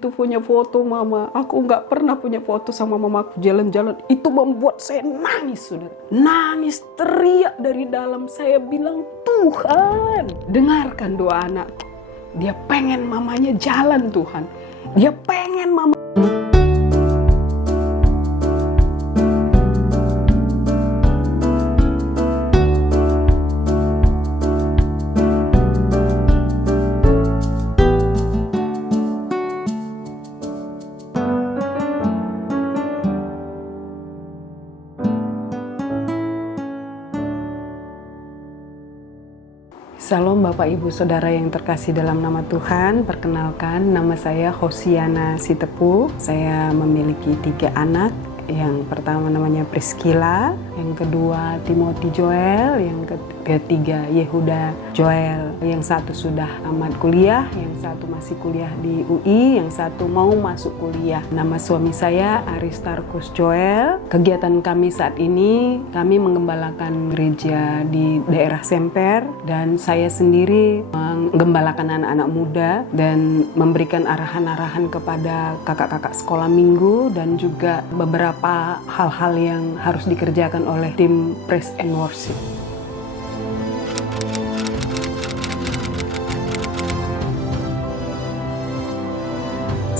begitu punya foto mama. Aku nggak pernah punya foto sama mamaku jalan-jalan. Itu membuat saya nangis, saudara. Nangis teriak dari dalam. Saya bilang, Tuhan, dengarkan doa anakku. Dia pengen mamanya jalan, Tuhan. Dia pengen mama. Salam Bapak Ibu Saudara yang terkasih dalam nama Tuhan. Perkenalkan, nama saya Hosiana Sitepu. Saya memiliki 3 anak. Yang pertama namanya Priscilla, yang kedua Timothy Joel, yang ketiga Yehuda Joel. Yang satu sudah tamat kuliah, yang satu masih kuliah di UI, yang satu mau masuk kuliah. Nama suami saya Aristarkus Joel. Kegiatan kami saat ini, kami mengembalakan gereja di daerah Semper, dan saya sendiri menggembalakan anak-anak muda dan memberikan arahan-arahan kepada kakak-kakak sekolah minggu, dan juga beberapa hal-hal yang harus dikerjakan oleh tim Praise and Worship.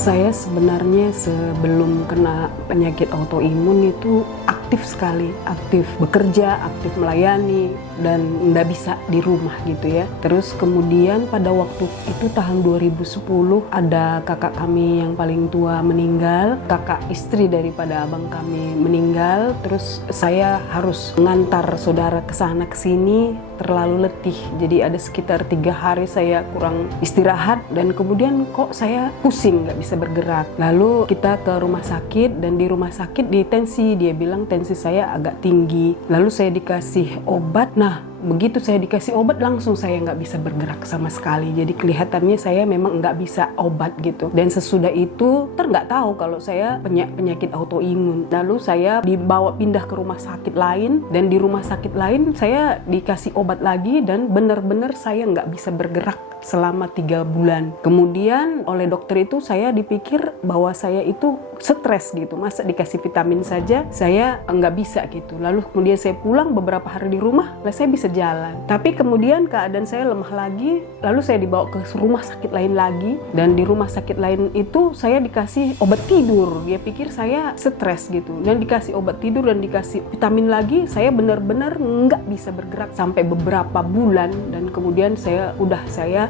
Saya sebenarnya sebelum kena penyakit autoimun itu aktif sekali, aktif bekerja, aktif melayani, dan nggak bisa di rumah gitu ya. Terus kemudian pada waktu itu tahun 2010 ada kakak kami yang paling tua meninggal, kakak istri daripada abang kami meninggal. Terus saya harus mengantar saudara ke sana ke sini, terlalu letih. Jadi ada sekitar 3 hari saya kurang istirahat, dan kemudian kok saya pusing, nggak bisa bergerak. Lalu kita ke rumah sakit, dan di rumah sakit di tensi, dia bilang tensi saya agak tinggi. Lalu saya dikasih obat. Nah, begitu saya dikasih obat langsung saya nggak bisa bergerak sama sekali. Jadi kelihatannya saya memang nggak bisa obat gitu. Dan sesudah itu nggak tahu kalau saya penyakit autoimun. Lalu saya dibawa pindah ke rumah sakit lain, dan di rumah sakit lain saya dikasih obat lagi, dan benar-benar saya nggak bisa bergerak selama 3 bulan. Kemudian oleh dokter itu saya dipikir bahwa saya itu stres gitu, masa dikasih vitamin saja saya nggak bisa gitu. Lalu kemudian saya pulang beberapa hari di rumah, lah saya bisa jalan. Tapi kemudian keadaan saya lemah lagi, lalu saya dibawa ke rumah sakit lain lagi, dan di rumah sakit lain itu saya dikasih obat tidur. Dia pikir saya stres gitu, dan dikasih obat tidur dan dikasih vitamin lagi, saya benar-benar nggak bisa bergerak sampai beberapa bulan. Dan kemudian saya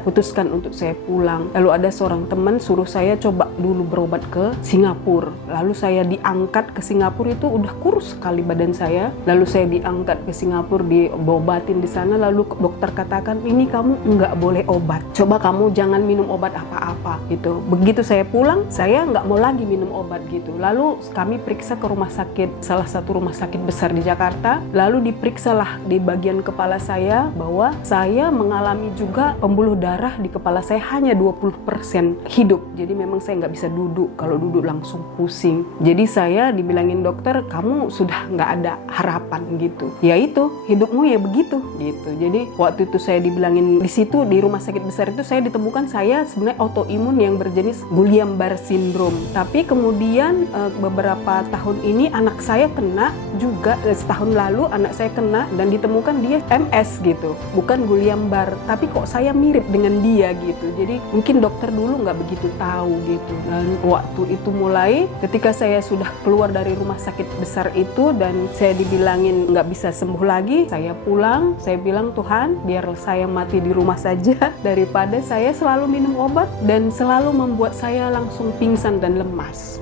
putuskan untuk saya pulang. Lalu ada seorang teman suruh saya coba dulu berobat ke Singapura. Lalu saya diangkat ke Singapura, itu udah kurus sekali badan saya. Lalu saya diangkat ke Singapura, diobatin di sana. Lalu dokter katakan, ini kamu nggak boleh obat. Coba kamu jangan minum obat apa-apa gitu. Begitu saya pulang, saya nggak mau lagi minum obat gitu. Lalu kami periksa ke rumah sakit, salah satu rumah sakit besar di Jakarta. Lalu diperiksalah di bagian kepala saya bahwa saya mengalami juga pembuluh darah di kepala saya hanya 20% hidup. Jadi memang saya nggak bisa duduk. Kalau duduk langsung pusing. Jadi saya dibilangin dokter, kamu sudah nggak ada harapan gitu. Ya itu, hidupmu ya begitu gitu. Jadi waktu itu saya dibilangin di situ, di rumah sakit besar itu saya ditemukan saya sebenarnya autoimun yang berjenis Guillain-Barré syndrome. Tapi kemudian beberapa tahun ini anak saya kena juga, setahun lalu anak saya kena, dan ditemukan dia MS gitu. Bukan Guillain-Barré, tapi kok saya mirip dengan dia gitu. Jadi mungkin dokter dulu nggak begitu tahu gitu. Dan waktu itu mulai ketika saya sudah keluar dari rumah sakit besar itu dan saya dibilangin nggak bisa sembuh lagi, saya pulang, saya bilang, Tuhan biar saya mati di rumah saja daripada saya selalu minum obat dan selalu membuat saya langsung pingsan dan lemas.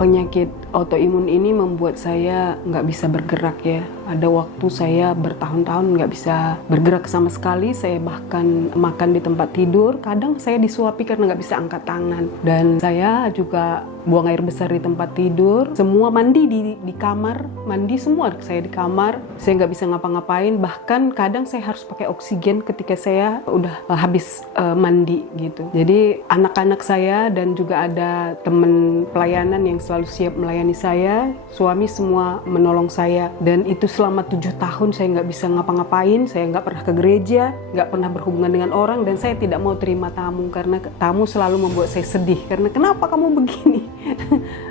Penyakit autoimun ini membuat saya nggak bisa bergerak ya. Ada waktu saya bertahun-tahun nggak bisa bergerak sama sekali. Saya bahkan makan di tempat tidur. Kadang saya disuapi karena nggak bisa angkat tangan. Dan saya juga buang air besar di tempat tidur. Semua mandi di kamar. Mandi semua saya di kamar. Saya nggak bisa ngapa-ngapain. Bahkan kadang saya harus pakai oksigen ketika saya udah habis mandi gitu. Jadi anak-anak saya dan juga ada teman pelayanan yang selalu siap melayani saya, suami semua menolong saya, dan itu selama 7 tahun saya nggak bisa ngapa-ngapain, saya nggak pernah ke gereja, nggak pernah berhubungan dengan orang, dan saya tidak mau terima tamu karena tamu selalu membuat saya sedih. Karena kenapa kamu begini?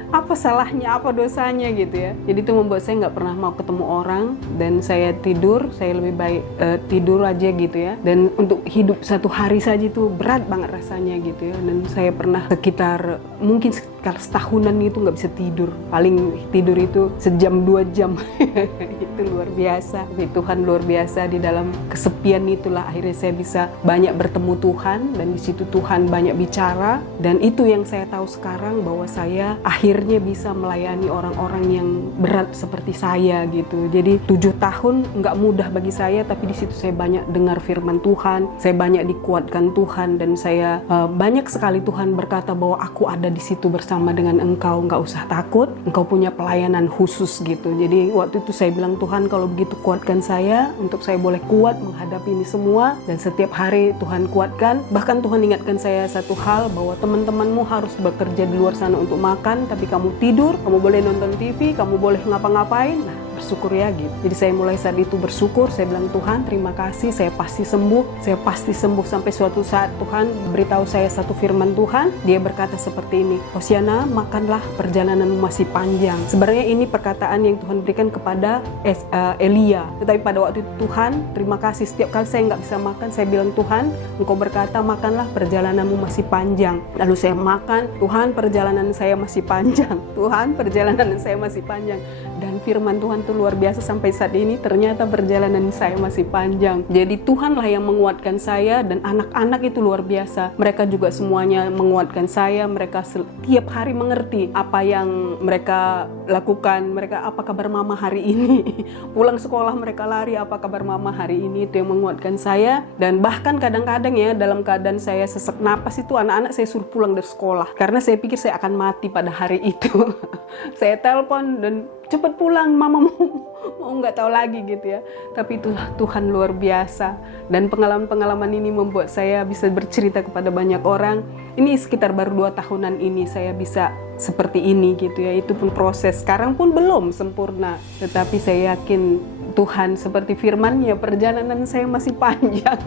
Apa salahnya, apa dosanya gitu ya. Jadi itu membuat saya nggak pernah mau ketemu orang, dan saya tidur, saya lebih baik tidur aja gitu ya. Dan untuk hidup satu hari saja itu berat banget rasanya gitu ya. Dan saya pernah sekitar mungkin sekitar setahunan itu nggak bisa tidur. Paling tidur itu sejam 2 jam. Itu luar biasa. Tapi Tuhan luar biasa, di dalam kesepian itulah akhirnya saya bisa banyak bertemu Tuhan, dan di situ Tuhan banyak bicara. Dan itu yang saya tahu sekarang, bahwa saya akhirnya bisa melayani orang-orang yang berat seperti saya gitu. Jadi 7 tahun nggak mudah bagi saya, tapi di situ saya banyak dengar firman Tuhan, saya banyak dikuatkan Tuhan, dan saya banyak sekali Tuhan berkata bahwa aku ada di situ bersama dengan engkau, nggak usah takut, engkau punya pelayanan khusus gitu. Jadi waktu itu saya bilang, Tuhan kalau begitu kuatkan saya, untuk saya boleh kuat menghadapi ini semua. Dan setiap hari Tuhan kuatkan. Bahkan Tuhan ingatkan saya satu hal, bahwa teman-temanmu harus bekerja di luar sana untuk makan, tapi kamu tidur, kamu boleh nonton TV, kamu boleh ngapa-ngapain. Nah, bersyukur ya gitu. Jadi saya mulai saat itu bersyukur, saya bilang, Tuhan terima kasih, saya pasti sembuh sampai suatu saat Tuhan beritahu saya satu firman Tuhan. Dia berkata seperti ini, Hosiana, makanlah, perjalananmu masih panjang. Sebenarnya ini perkataan yang Tuhan berikan kepada Elia. Tetapi pada waktu itu, Tuhan terima kasih, setiap kali saya nggak bisa makan, saya bilang, Tuhan engkau berkata makanlah, perjalananmu masih panjang. Lalu saya makan, Tuhan perjalanan saya masih panjang, Tuhan perjalanan saya masih panjang. Dan firman Tuhan itu luar biasa, sampai saat ini ternyata perjalanan saya masih panjang. Jadi Tuhanlah yang menguatkan saya, dan anak-anak itu luar biasa. Mereka juga semuanya menguatkan saya. Mereka setiap hari mengerti apa yang mereka lakukan. Mereka, apa kabar mama hari ini? Pulang sekolah mereka lari, apa kabar mama hari ini? Itu yang menguatkan saya. Dan bahkan kadang-kadang ya, dalam keadaan saya sesak napas itu, anak-anak saya suruh pulang dari sekolah. Karena saya pikir saya akan mati pada hari itu. Saya telepon dan cepat pulang, mama mau nggak tahu lagi gitu ya. Tapi itulah Tuhan luar biasa, dan pengalaman-pengalaman ini membuat saya bisa bercerita kepada banyak orang. Ini sekitar baru 2 tahunan ini saya bisa seperti ini gitu ya. Itu pun proses, sekarang pun belum sempurna, tetapi saya yakin Tuhan seperti firman-Nya, perjalanan saya masih panjang.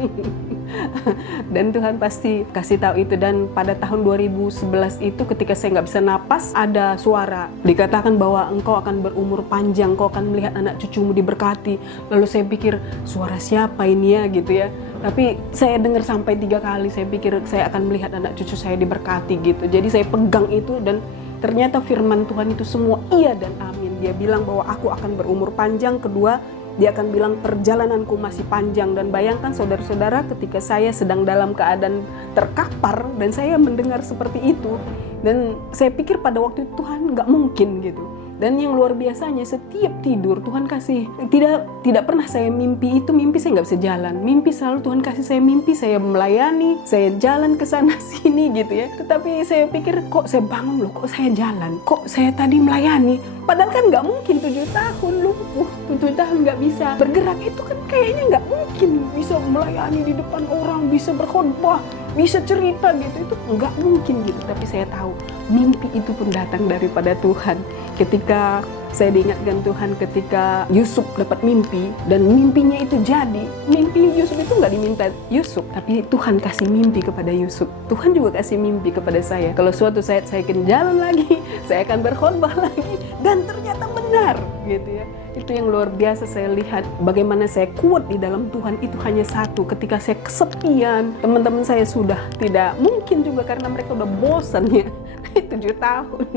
Dan Tuhan pasti kasih tahu itu. Dan pada tahun 2011 itu, ketika saya nggak bisa napas, ada suara dikatakan bahwa engkau akan berumur panjang, engkau akan melihat anak cucumu diberkati. Lalu saya pikir, suara siapa ini ya gitu ya. Tapi saya dengar sampai 3 kali, saya pikir saya akan melihat anak cucu saya diberkati gitu. Jadi saya pegang itu, dan ternyata firman Tuhan itu semua iya dan amin. Dia bilang bahwa aku akan berumur panjang. Kedua, dia akan bilang perjalananku masih panjang. Dan bayangkan saudara-saudara, ketika saya sedang dalam keadaan terkapar dan saya mendengar seperti itu, dan saya pikir pada waktu itu Tuhan nggak mungkin gitu. Dan yang luar biasanya, setiap tidur Tuhan kasih, tidak pernah saya mimpi saya nggak bisa jalan. Mimpi selalu Tuhan kasih saya mimpi, saya melayani, saya jalan ke sana sini gitu ya. Tetapi saya pikir, kok saya bangun loh, kok saya jalan, kok saya tadi melayani. Padahal kan nggak mungkin 7 tahun lumpuh, 7 tahun nggak bisa bergerak, itu kan kayaknya nggak mungkin bisa melayani di depan orang, bisa berkhotbah, bisa cerita gitu, itu nggak mungkin gitu. Tapi saya tahu mimpi itu pun datang daripada Tuhan. Ketika saya diingatkan Tuhan, ketika Yusuf dapat mimpi dan mimpinya itu jadi, mimpi Yusuf itu nggak diminta Yusuf, tapi Tuhan kasih mimpi kepada Yusuf. Tuhan juga kasih mimpi kepada saya, kalau suatu saat saya akan jalan lagi, saya akan berkhotbah lagi, dan ternyata benar gitu ya. Itu yang luar biasa, saya lihat bagaimana saya kuat di dalam Tuhan itu hanya satu. Ketika saya kesepian, teman-teman saya sudah tidak mungkin juga, karena mereka udah bosan ya. 7 tahun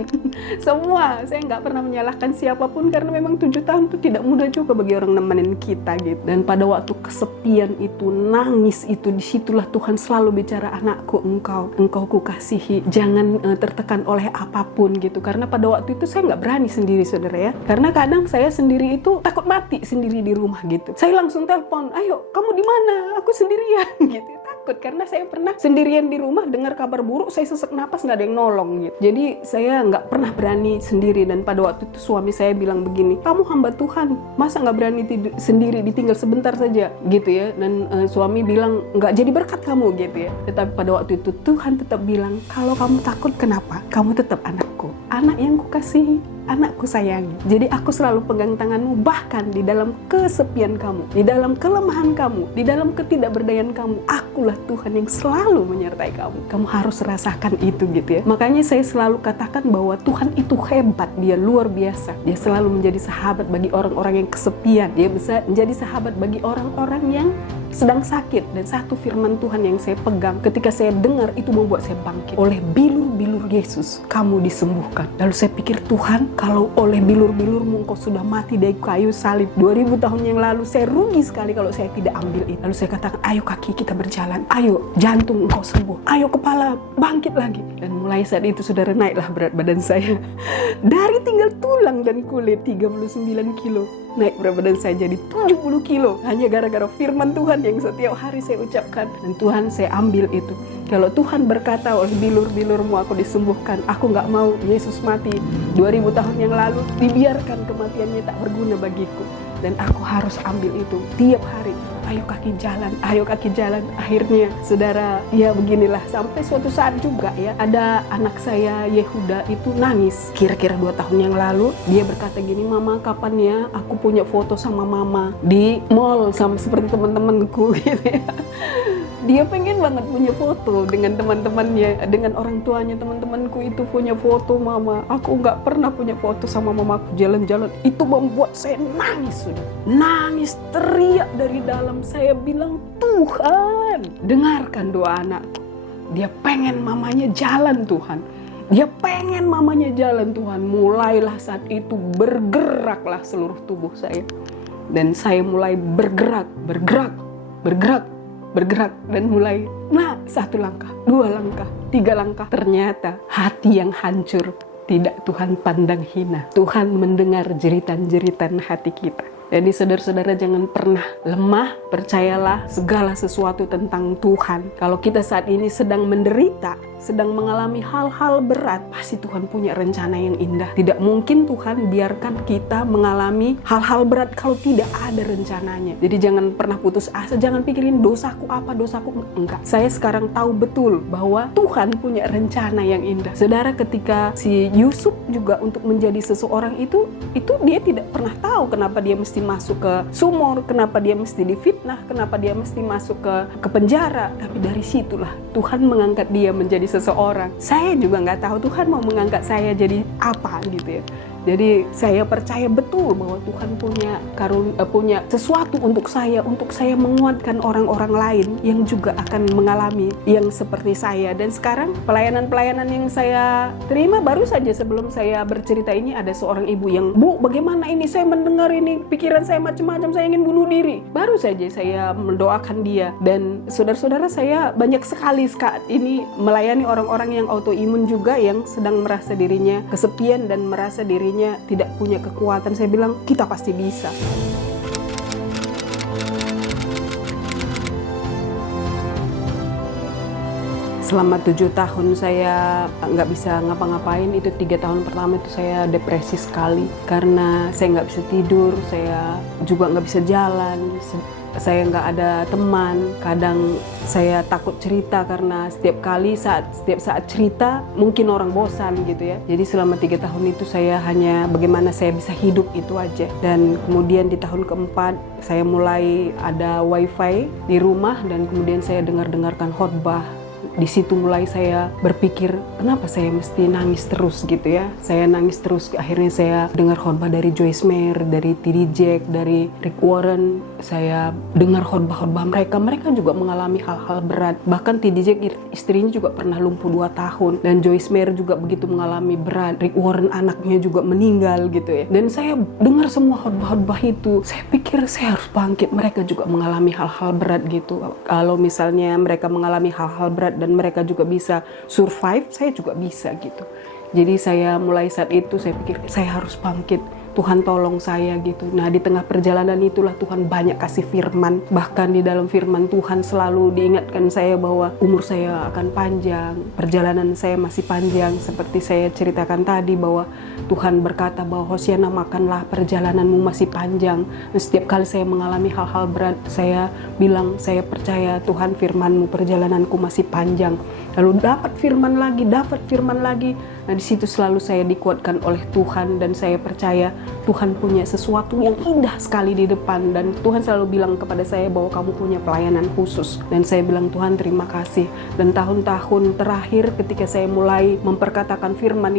semua, saya nggak pernah menyalahkan siapapun, karena memang 7 tahun itu tidak mudah juga bagi orang nemenin kita gitu. Dan pada waktu kesepian itu, nangis itu, disitulah Tuhan selalu bicara, anakku, engkau kukasihi, jangan tertekan oleh apapun gitu. Karena pada waktu itu saya nggak berani sendiri, saudara ya, karena kadang saya sendiri itu takut mati sendiri di rumah gitu. Saya langsung telepon, ayo kamu di mana, aku sendirian gitu. Takut, karena saya pernah sendirian di rumah dengar kabar buruk, saya sesak napas nggak ada yang nolong gitu. Jadi saya nggak pernah berani sendiri. Dan pada waktu itu suami saya bilang begini, kamu hamba Tuhan, masa nggak berani sendiri, ditinggal sebentar saja gitu ya. Dan suami bilang, nggak jadi berkat kamu gitu ya. Tetapi pada waktu itu Tuhan tetap bilang, kalau kamu takut kenapa, kamu tetap anakku, anak yang kukasihi. anakku sayangi. Jadi aku selalu pegang tanganmu, bahkan di dalam kesepian kamu, di dalam kelemahan kamu, di dalam ketidakberdayaan kamu, akulah Tuhan yang selalu menyertai kamu. Kamu harus rasakan itu gitu ya. Makanya saya selalu katakan bahwa Tuhan itu hebat, dia luar biasa. Dia selalu menjadi sahabat bagi orang-orang yang kesepian. Dia bisa menjadi sahabat bagi orang-orang yang sedang sakit. Dan satu firman Tuhan yang saya pegang ketika saya dengar itu membuat saya bangkit. Oleh bilur-bilur Yesus kamu disembuhkan. Lalu saya pikir, Tuhan, kalau oleh bilur-bilurmu engkau sudah mati di kayu salib 2000 tahun yang lalu, saya rugi sekali kalau saya tidak ambil itu. Lalu saya katakan, ayo kaki kita berjalan, ayo jantung engkau sembuh, ayo kepala bangkit lagi. Dan mulai saat itu saudara, naiklah berat badan saya. Dari tinggal tulang dan kulit 39 kilo, naik berat badan saya jadi 70 kilo. Hanya gara-gara firman Tuhan yang setiap hari saya ucapkan. Dan Tuhan, saya ambil itu. Kalau Tuhan berkata oleh bilur-bilurmu aku disembuhkan, aku gak mau Yesus mati 2000 tahun yang lalu, dibiarkan kematiannya tak berguna bagiku. Dan aku harus ambil itu tiap hari. Ayo kaki jalan, ayo kaki jalan. Akhirnya saudara, ya beginilah. Sampai suatu saat juga ya, ada anak saya Yehuda itu nangis. Kira-kira 2 tahun yang lalu, dia berkata gini, Mama, kapan ya aku punya foto sama Mama di mall sama seperti teman-temanku gitu ya. Dia pengen banget punya foto dengan teman-temannya, dengan orang tuanya. Teman-temanku itu punya foto Mama, aku nggak pernah punya foto sama mamaku jalan-jalan. Itu membuat saya nangis, sudah nangis, teriak dari dalam. Saya bilang, Tuhan, dengarkan doa anakku. Dia pengen mamanya jalan, Tuhan. Dia pengen mamanya jalan, Tuhan. Mulailah saat itu bergeraklah seluruh tubuh saya. Dan saya mulai bergerak, dan mulai, nah, 1 langkah, 2 langkah, 3 langkah. Ternyata hati yang hancur tidak Tuhan pandang hina. Tuhan mendengar jeritan-jeritan hati kita. Jadi saudara-saudara, jangan pernah lemah, percayalah segala sesuatu tentang Tuhan. Kalau kita saat ini sedang menderita, sedang mengalami hal-hal berat, pasti Tuhan punya rencana yang indah. Tidak mungkin Tuhan biarkan kita mengalami hal-hal berat kalau tidak ada rencananya. Jadi jangan pernah putus asa, jangan pikirin dosaku apa, dosaku enggak. Saya sekarang tahu betul bahwa Tuhan punya rencana yang indah. Saudara, ketika si Yusuf juga untuk menjadi seseorang itu dia tidak pernah tahu kenapa dia mesti masuk ke sumur, kenapa dia mesti difitnah, kenapa dia mesti masuk ke penjara. Tapi dari situlah Tuhan mengangkat dia menjadi seseorang. Saya juga nggak tahu Tuhan mau mengangkat saya jadi apa gitu ya. Jadi saya percaya betul bahwa Tuhan punya sesuatu untuk saya menguatkan orang-orang lain yang juga akan mengalami yang seperti saya. Dan sekarang pelayanan-pelayanan yang saya terima, baru saja sebelum saya bercerita ini ada seorang ibu yang, Bu, bagaimana ini, saya mendengar ini, pikiran saya macam-macam, saya ingin bunuh diri. Baru saja saya mendoakan dia. Dan saudara-saudara, saya banyak sekali saat ini melayani orang-orang yang autoimun juga, yang sedang merasa dirinya kesepian dan merasa dirinya tidak punya kekuatan. Saya bilang, kita pasti bisa. Selama 7 tahun saya nggak bisa ngapa-ngapain. Itu 3 tahun pertama itu saya depresi sekali. Karena saya nggak bisa tidur, saya juga nggak bisa jalan. Saya nggak ada teman, kadang saya takut cerita karena setiap saat cerita mungkin orang bosan gitu ya. Jadi selama 3 tahun itu saya hanya bagaimana saya bisa hidup itu aja. Dan kemudian di tahun keempat saya mulai ada wifi di rumah dan kemudian saya dengarkan khotbah. Di situ mulai saya berpikir, kenapa saya mesti nangis terus gitu ya. Saya nangis terus, akhirnya saya dengar khotbah dari Joyce Meyer, dari T.D. Jakes, dari Rick Warren. Saya dengar khotbah-khotbah mereka juga mengalami hal-hal berat. Bahkan T.D. Jakes istrinya juga pernah lumpuh 2 tahun. Dan Joyce Meyer juga begitu mengalami berat. Rick Warren anaknya juga meninggal gitu ya. Dan saya dengar semua khotbah-khotbah itu. Saya pikir saya harus bangkit, mereka juga mengalami hal-hal berat gitu. Kalau misalnya mereka mengalami hal-hal berat dan mereka juga bisa survive, saya juga bisa gitu. Jadi saya mulai saat itu saya pikir saya harus bangkit. Tuhan tolong saya gitu. Nah, di tengah perjalanan itulah Tuhan banyak kasih firman. Bahkan di dalam firman Tuhan selalu diingatkan saya bahwa umur saya akan panjang, perjalanan saya masih panjang. Seperti saya ceritakan tadi bahwa Tuhan berkata bahwa Hosiana, makanlah, perjalananmu masih panjang. Dan setiap kali saya mengalami hal-hal berat, saya bilang, saya percaya Tuhan, firman-Mu, perjalananku masih panjang. Lalu dapat firman lagi, Nah, di situ selalu saya dikuatkan oleh Tuhan, dan saya percaya Tuhan punya sesuatu yang indah sekali di depan, dan Tuhan selalu bilang kepada saya bahwa kamu punya pelayanan khusus. Dan saya bilang, Tuhan terima kasih. Dan tahun-tahun terakhir ketika saya mulai memperkatakan firman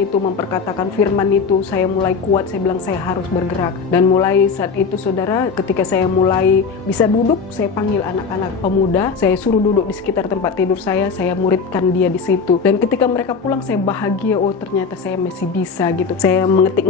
itu, saya mulai kuat, saya bilang saya harus bergerak. Dan mulai saat itu saudara, ketika saya mulai bisa duduk, saya panggil anak-anak pemuda, saya suruh duduk di sekitar tempat tidur saya muridkan dia di situ. Dan ketika mereka pulang, saya bahagia, oh ternyata saya masih bisa gitu. Saya mengetik,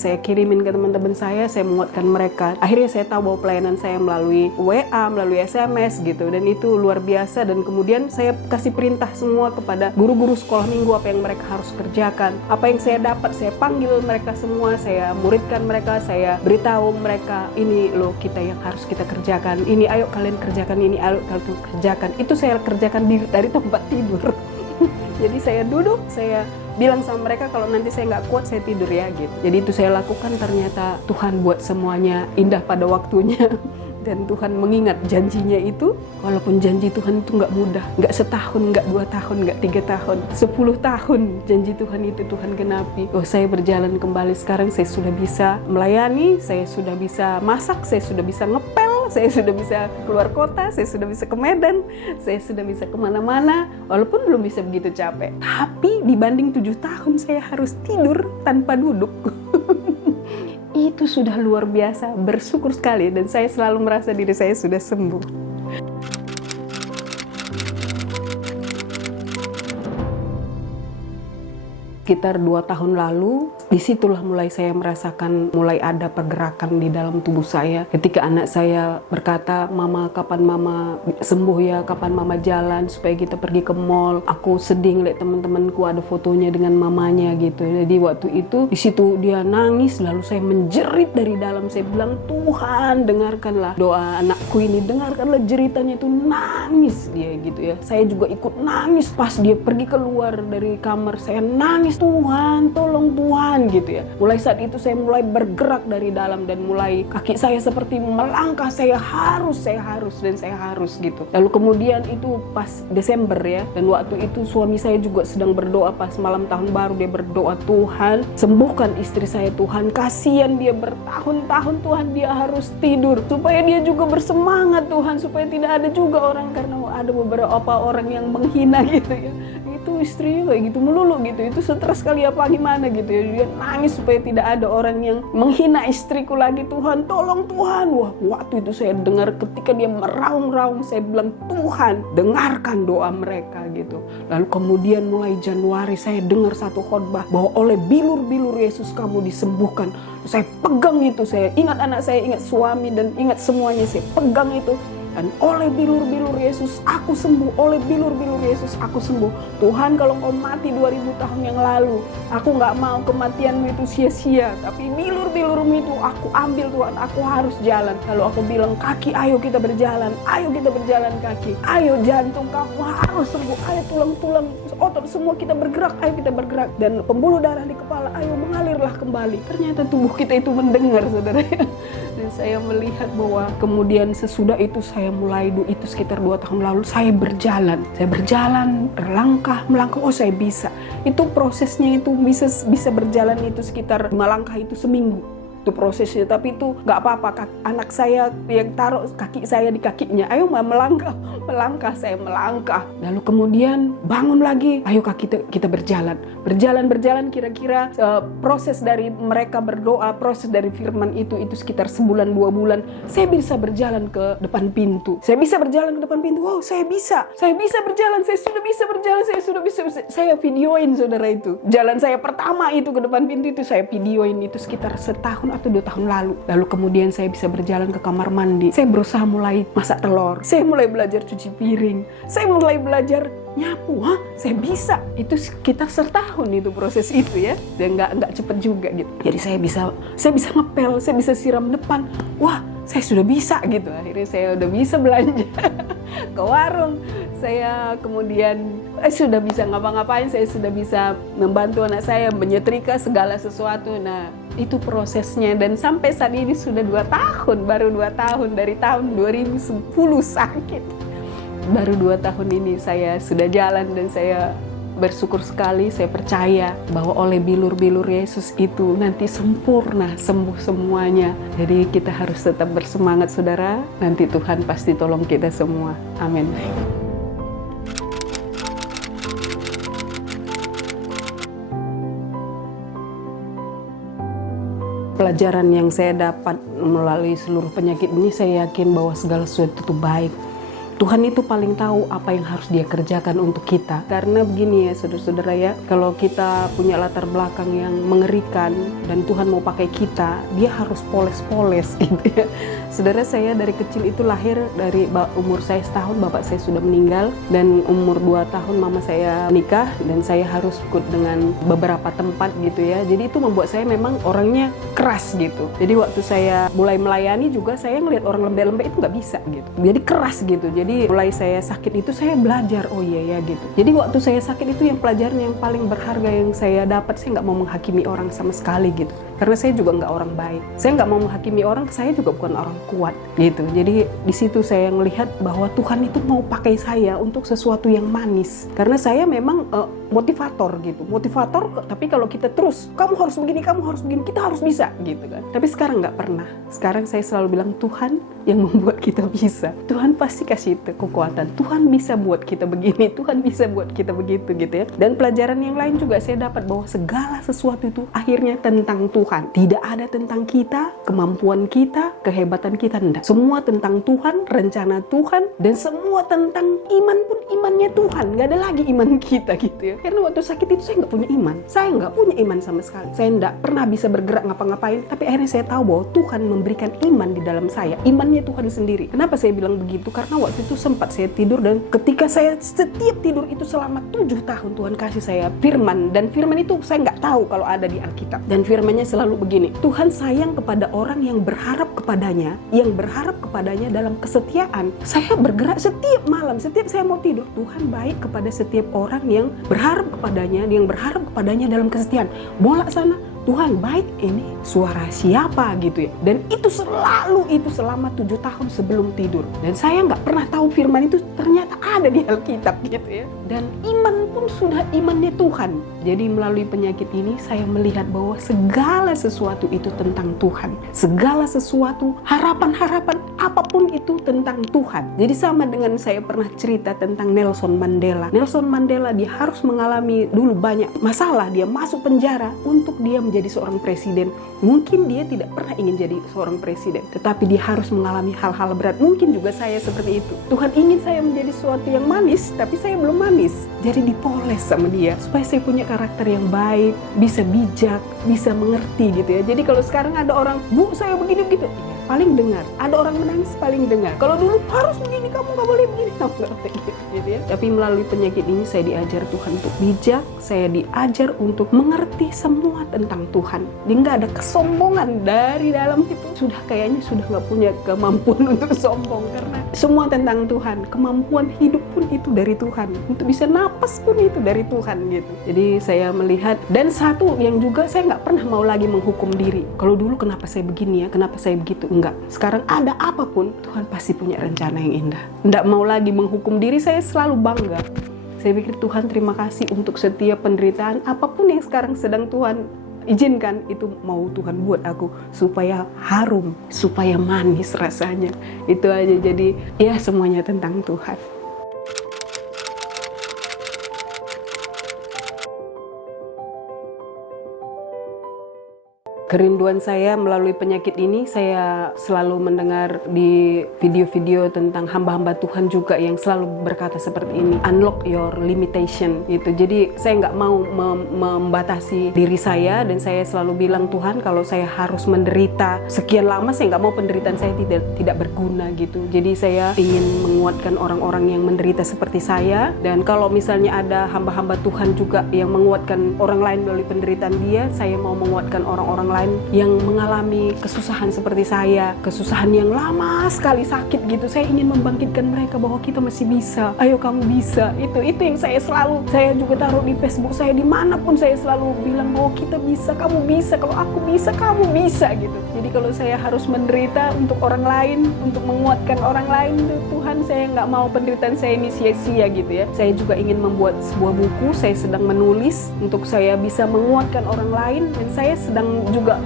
saya kirimin ke teman-teman saya menguatkan mereka. Akhirnya saya tahu bahwa pelayanan saya melalui WA, melalui SMS gitu, dan itu luar biasa. Dan kemudian saya kasih perintah semua kepada guru-guru sekolah minggu apa yang mereka harus kerjakan. Apa yang saya dapat, saya panggil mereka semua, saya muridkan mereka, saya beritahu mereka, ini loh kita yang harus kita kerjakan, ini ayo kalian kerjakan, ini ayo kalian kerjakan. Itu saya kerjakan dari tempat tidur. Jadi saya duduk, saya bilang sama mereka kalau nanti saya nggak kuat saya tidur ya gitu. Jadi itu saya lakukan, ternyata Tuhan buat semuanya indah pada waktunya. Dan Tuhan mengingat janjinya itu, walaupun janji Tuhan itu nggak mudah, nggak setahun, nggak 2 tahun, nggak 3 tahun, 10 tahun janji Tuhan itu Tuhan genapi. Oh, saya berjalan kembali sekarang, saya sudah bisa melayani, saya sudah bisa masak, saya sudah bisa ngepel, saya sudah bisa keluar kota, saya sudah bisa ke Medan, saya sudah bisa kemana-mana, walaupun belum bisa begitu capek. Tapi dibanding 7 tahun saya harus tidur tanpa duduk. Itu sudah luar biasa, bersyukur sekali, dan saya selalu merasa diri saya sudah sembuh. Sekitar 2 tahun lalu, disitulah mulai saya merasakan mulai ada pergerakan di dalam tubuh saya. Ketika anak saya berkata, Mama kapan Mama sembuh ya, kapan Mama jalan supaya kita pergi ke mall. Aku sedih lihat teman-temanku ada fotonya dengan mamanya gitu. Jadi waktu itu di situ dia nangis, lalu saya menjerit dari dalam. Saya bilang, Tuhan dengarkanlah doa anakku ini, dengarkanlah jeritanya itu, nangis dia gitu ya. Saya juga ikut nangis pas dia pergi keluar dari kamar, saya nangis, Tuhan tolong Tuhan gitu ya. Mulai saat itu saya mulai bergerak dari dalam, dan mulai kaki saya seperti melangkah, saya harus gitu. Lalu kemudian itu pas Desember ya, dan waktu itu suami saya juga sedang berdoa pas malam tahun baru. Dia berdoa, Tuhan sembuhkan istri saya, Tuhan kasihan dia bertahun-tahun Tuhan dia harus tidur, supaya dia juga bersemangat Tuhan, supaya tidak ada juga orang, karena ada beberapa orang yang menghina gitu ya. Itu istrinya kayak gitu melulu gitu, itu stres kali apa gimana gitu ya. Dia nangis supaya tidak ada orang yang menghina istriku lagi. Tuhan tolong Tuhan. Wah, waktu itu saya dengar ketika dia meraung-raung, saya bilang, Tuhan dengarkan doa mereka gitu. Lalu kemudian mulai Januari saya dengar satu khotbah bahwa oleh bilur-bilur Yesus kamu disembuhkan. Saya pegang itu, saya ingat anak saya, ingat suami, dan ingat semuanya, saya pegang itu. Dan oleh bilur-bilur Yesus aku sembuh, oleh bilur-bilur Yesus aku sembuh. Tuhan, kalau Engkau mati 2000 tahun yang lalu, aku gak mau kematianmu itu sia-sia, tapi bilur-bilurmu itu aku ambil Tuhan, aku harus jalan. Lalu aku bilang, kaki ayo kita berjalan kaki, ayo jantung kamu harus sembuh, ayo tulang-tulang otot semua kita bergerak, ayo kita bergerak, dan pembuluh darah di kepala ayo mengalirlah kembali. Ternyata tubuh kita itu mendengar, saudara. Dan saya melihat bahwa kemudian sesudah itu saya mulai, itu sekitar 2 tahun lalu, saya berjalan, melangkah, oh saya bisa. Itu prosesnya itu bisa berjalan itu sekitar 5 langkah itu seminggu. Itu prosesnya, tapi itu nggak apa-apa. Anak saya yang taruh kaki saya di kakinya, ayo melangkah, saya melangkah. Lalu kemudian bangun lagi, ayo kita berjalan. Kira-kira proses dari mereka berdoa, proses dari firman itu sekitar sebulan 2 bulan. Saya bisa berjalan ke depan pintu. Wow, saya bisa berjalan, saya sudah bisa berjalan, saya videoin saudara itu. Jalan saya pertama itu ke depan pintu itu saya videoin, itu sekitar setahun atau 2 tahun lalu. Lalu kemudian saya bisa berjalan ke kamar mandi. Saya berusaha mulai masak telur. Saya mulai belajar cuci piring. Saya mulai belajar nyapu. Saya bisa. Itu sekitar setahun itu proses itu ya. Dan nggak cepet juga gitu. Jadi saya bisa ngepel, saya bisa siram depan. Wah, saya sudah bisa gitu. Akhirnya saya udah bisa belanja ke warung. Saya kemudian sudah bisa ngapa-ngapain. Saya sudah bisa membantu anak saya menyetrika segala sesuatu. Nah, itu prosesnya, dan sampai saat ini sudah 2 tahun, baru 2 tahun, dari tahun 2010 sakit. Baru 2 tahun ini saya sudah jalan, dan saya bersyukur sekali, saya percaya bahwa oleh bilur-bilur Yesus itu nanti sempurna, sembuh semuanya. Jadi kita harus tetap bersemangat saudara, nanti Tuhan pasti tolong kita semua. Amin. Pelajaran yang saya dapat melalui seluruh penyakit ini, saya yakin bahwa segala sesuatu itu baik. Tuhan itu paling tahu apa yang harus Dia kerjakan untuk kita. Karena begini ya saudara-saudara ya, kalau kita punya latar belakang yang mengerikan dan Tuhan mau pakai kita, Dia harus poles-poles gitu ya. Saudara, saya dari kecil itu lahir dari umur saya setahun, bapak saya sudah meninggal, dan umur 2 tahun mama saya menikah, dan saya harus ikut dengan beberapa tempat gitu ya. Jadi itu membuat saya memang orangnya keras gitu. Jadi waktu saya mulai melayani juga saya ngelihat orang lembek-lembek itu nggak bisa gitu. Jadi keras gitu. Jadi mulai saya sakit itu saya belajar, oh iya ya gitu. Jadi waktu saya sakit itu yang pelajaran yang paling berharga yang saya dapat, saya nggak mau menghakimi orang sama sekali gitu. Karena saya juga nggak orang baik. Saya nggak mau menghakimi orang, saya juga bukan orang kuat gitu. Jadi di situ saya melihat bahwa Tuhan itu mau pakai saya untuk sesuatu yang manis. Karena saya memang motivator gitu. Motivator, tapi kalau kita terus, kamu harus begini, kamu harus begini, kita harus bisa gitu kan. Tapi sekarang nggak pernah. Sekarang saya selalu bilang Tuhan yang membuat kita bisa. Tuhan pasti kasih kekuatan. Tuhan bisa buat kita begini, Tuhan bisa buat kita begitu gitu ya. Dan pelajaran yang lain juga saya dapat bahwa segala sesuatu itu akhirnya tentang Tuhan. Tidak ada tentang kita, kemampuan kita, kehebatan kita, enggak. Semua tentang Tuhan, rencana Tuhan, dan semua tentang iman pun imannya Tuhan. Nggak ada lagi iman kita gitu ya. Karena waktu sakit itu saya nggak punya iman. Saya nggak punya iman sama sekali. Saya nggak pernah bisa bergerak ngapa-ngapain. Tapi akhirnya saya tahu bahwa Tuhan memberikan iman di dalam saya. Imannya Tuhan sendiri. Kenapa saya bilang begitu? Karena waktu itu sempat saya tidur, dan ketika saya setiap tidur itu selama 7 tahun Tuhan kasih saya firman. Dan firman itu saya nggak tahu kalau ada di Alkitab. Dan firmannya selalu begini, Tuhan sayang kepada orang yang berharap kepadanya, dalam kesetiaan. Saya bergerak setiap malam, setiap saya mau tidur, Tuhan baik kepada setiap orang yang berharap kepadanya dalam kesetiaan. Bolak sana, Tuhan baik, ini suara siapa gitu ya. Dan itu selalu itu selama 7 tahun sebelum tidur. Dan saya nggak pernah tahu firman itu ternyata ada di Alkitab gitu ya. Dan iman pun sudah imannya Tuhan. Jadi melalui penyakit ini saya melihat bahwa segala sesuatu itu tentang Tuhan. Segala sesuatu, harapan-harapan apapun itu tentang Tuhan. Jadi sama dengan saya pernah cerita tentang Nelson Mandela. Nelson Mandela dia harus mengalami dulu banyak masalah. Dia masuk penjara untuk dia menjadi seorang presiden. Mungkin dia tidak pernah ingin jadi seorang presiden, tetapi dia harus mengalami hal-hal berat. Mungkin juga saya seperti itu. Tuhan ingin saya menjadi sesuatu yang manis, tapi saya belum manis. Jadi dipoles sama dia supaya saya punya karakter yang baik, bisa bijak, bisa mengerti gitu ya. Jadi kalau sekarang ada orang, Bu saya begini begitu, paling dengar. Ada orang menangis paling dengar. Kalau dulu harus begini, kamu nggak boleh begini, kamu nggak boleh gitu ya. Tapi melalui penyakit ini saya diajar Tuhan untuk bijak, saya diajar untuk mengerti semua tentang Tuhan. Jadi nggak ada kesombongan dari dalam itu. Kayaknya sudah nggak punya kemampuan untuk sombong karena semua tentang Tuhan. Kemampuan hidup pun itu dari Tuhan. Untuk bisa napas pun itu dari Tuhan gitu. Jadi saya melihat, dan satu yang juga saya nggak pernah mau lagi menghukum diri. Kalau dulu kenapa saya begini ya, kenapa saya begitu, enggak. Sekarang ada apapun Tuhan pasti punya rencana yang indah. Nggak mau lagi menghukum diri, saya selalu bangga. Saya pikir Tuhan terima kasih untuk setiap penderitaan apapun yang sekarang sedang Tuhan izinkan, itu mau Tuhan buat aku supaya harum, supaya manis rasanya. Itu aja. Jadi ya semuanya tentang Tuhan. Kerinduan saya melalui penyakit ini, saya selalu mendengar di video-video tentang hamba-hamba Tuhan juga yang selalu berkata seperti ini, unlock your limitation gitu. Jadi saya nggak mau membatasi diri saya, dan saya selalu bilang, Tuhan kalau saya harus menderita sekian lama, saya nggak mau penderitaan saya tidak berguna gitu. Jadi saya ingin menguatkan orang-orang yang menderita seperti saya, dan kalau misalnya ada hamba-hamba Tuhan juga yang menguatkan orang lain melalui penderitaan dia, saya mau menguatkan orang-orang lain yang mengalami kesusahan seperti saya, kesusahan yang lama sekali sakit gitu. Saya ingin membangkitkan mereka bahwa kita masih bisa. Ayo kamu bisa. Itu yang saya juga taruh di Facebook saya, dimanapun saya selalu bilang bahwa kita bisa, kamu bisa, kalau aku bisa, kamu bisa gitu. Jadi kalau saya harus menderita untuk orang lain, untuk menguatkan orang lain, Tuhan, saya nggak mau penderitaan saya ini sia-sia gitu ya. Saya juga ingin membuat sebuah buku, saya sedang menulis untuk saya bisa menguatkan orang lain, dan saya sedang juga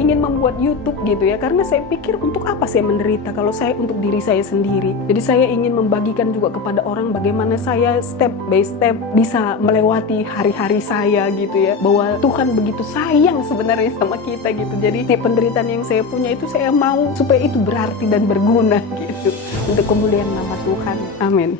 ingin membuat YouTube gitu ya. Karena saya pikir untuk apa saya menderita kalau saya untuk diri saya sendiri. Jadi saya ingin membagikan juga kepada orang bagaimana saya step by step bisa melewati hari-hari saya gitu ya. Bahwa Tuhan begitu sayang sebenarnya sama kita gitu. Jadi tiap penderitaan yang saya punya itu saya mau supaya itu berarti dan berguna gitu untuk kemuliaan nama Tuhan. Amin.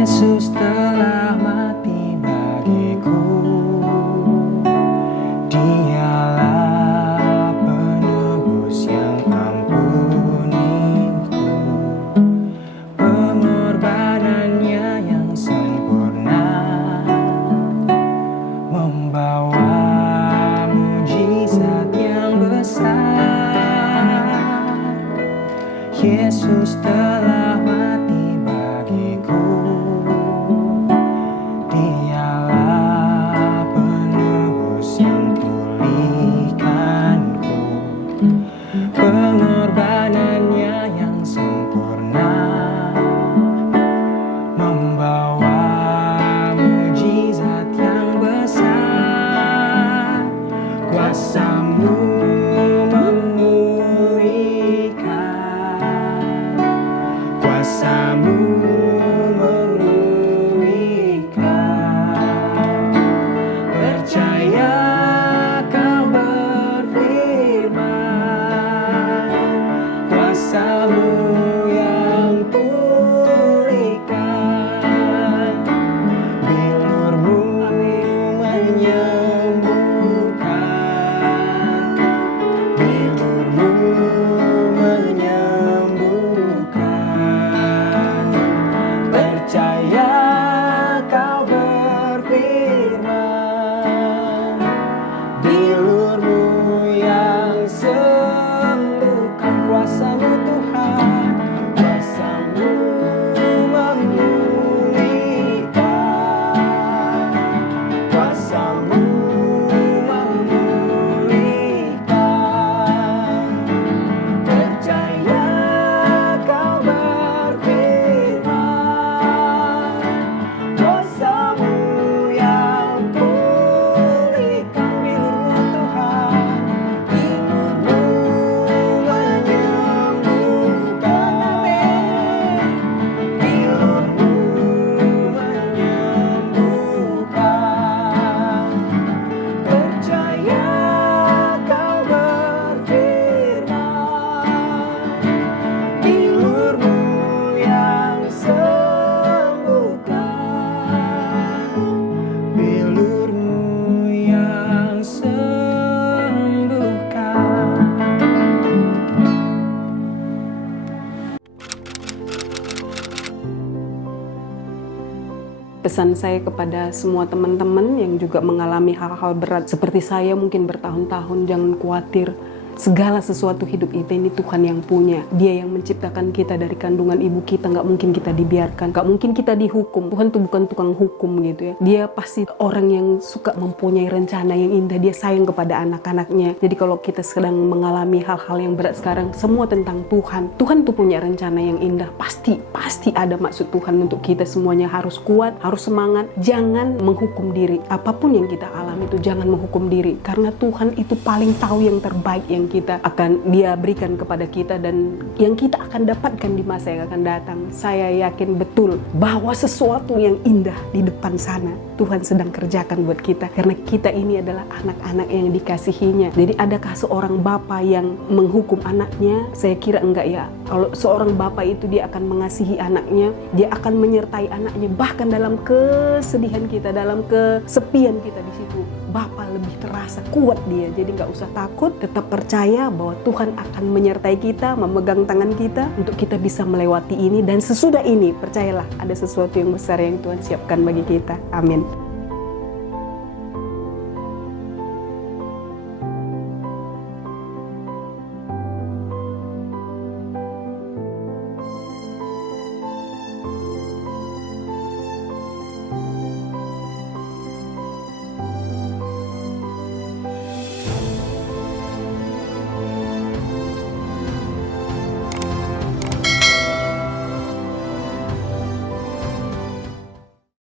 Yesus telah mati bagiku, Dialah penebus yang ampuniku. Pengorbanannya yang sempurna membawa mujizat yang besar. Yesus telah mati bagiku, Dialah penebus yang pulihkanku. Pengorbanannya yang sempurna membawa mujizat yang besar. Kuasa-Mu memulihkan, kuasa-Mu memulihkan. Percaya Kau berfirman, kuasa-Mu yang pulihkan. Bilur-Mu menyembuhkan, bilur-Mu menyembuhkan. Percaya Kau berfirman, bilur-Mu yang sembuhkan. Kuasa-Mu Tuhan, kuasa-Mu memulihkan, kuasa-Mu memulihkan. Percaya Kau berfirman, kuasa-Mu yang pulihkan. Bilur-Mu Tuhan, bilur-Mu menyembuhkan, bilur-Mu menyembuhkan. Percaya Kau berfirman, bilur-Mu yang sembuhkan, bilur-Mu yang sembuhkan. Pesan saya kepada semua teman-teman yang juga mengalami hal-hal berat seperti saya mungkin bertahun-tahun, jangan khawatir. Segala sesuatu hidup kita ini Tuhan yang punya. Dia yang menciptakan kita dari kandungan ibu kita. Gak mungkin kita dibiarkan, gak mungkin kita dihukum. Tuhan tuh bukan tukang hukum gitu ya. Dia pasti orang yang suka mempunyai rencana yang indah. Dia sayang kepada anak-anaknya. Jadi kalau kita sedang mengalami hal-hal yang berat sekarang, semua tentang Tuhan. Tuhan tuh punya rencana yang indah. Pasti ada maksud Tuhan untuk kita semuanya. Harus kuat, harus semangat. Jangan menghukum diri. Apapun yang kita alami itu jangan menghukum diri. Karena Tuhan itu paling tahu yang terbaik yang Dia berikan kepada kita dan yang kita akan dapatkan di masa yang akan datang. Saya yakin betul bahwa sesuatu yang indah di depan sana Tuhan sedang kerjakan buat kita, karena kita ini adalah anak-anak yang dikasihinya. Jadi adakah seorang bapa yang menghukum anaknya? Saya kira enggak ya. Kalau seorang bapa itu dia akan mengasihi anaknya, dia akan menyertai anaknya bahkan dalam kesedihan kita, dalam kesepian kita di situ. Bapa lebih terasa kuat dia. Jadi nggak usah takut, tetap percaya bahwa Tuhan akan menyertai kita, memegang tangan kita untuk kita bisa melewati ini. Dan sesudah ini, percayalah ada sesuatu yang besar yang Tuhan siapkan bagi kita. Amin.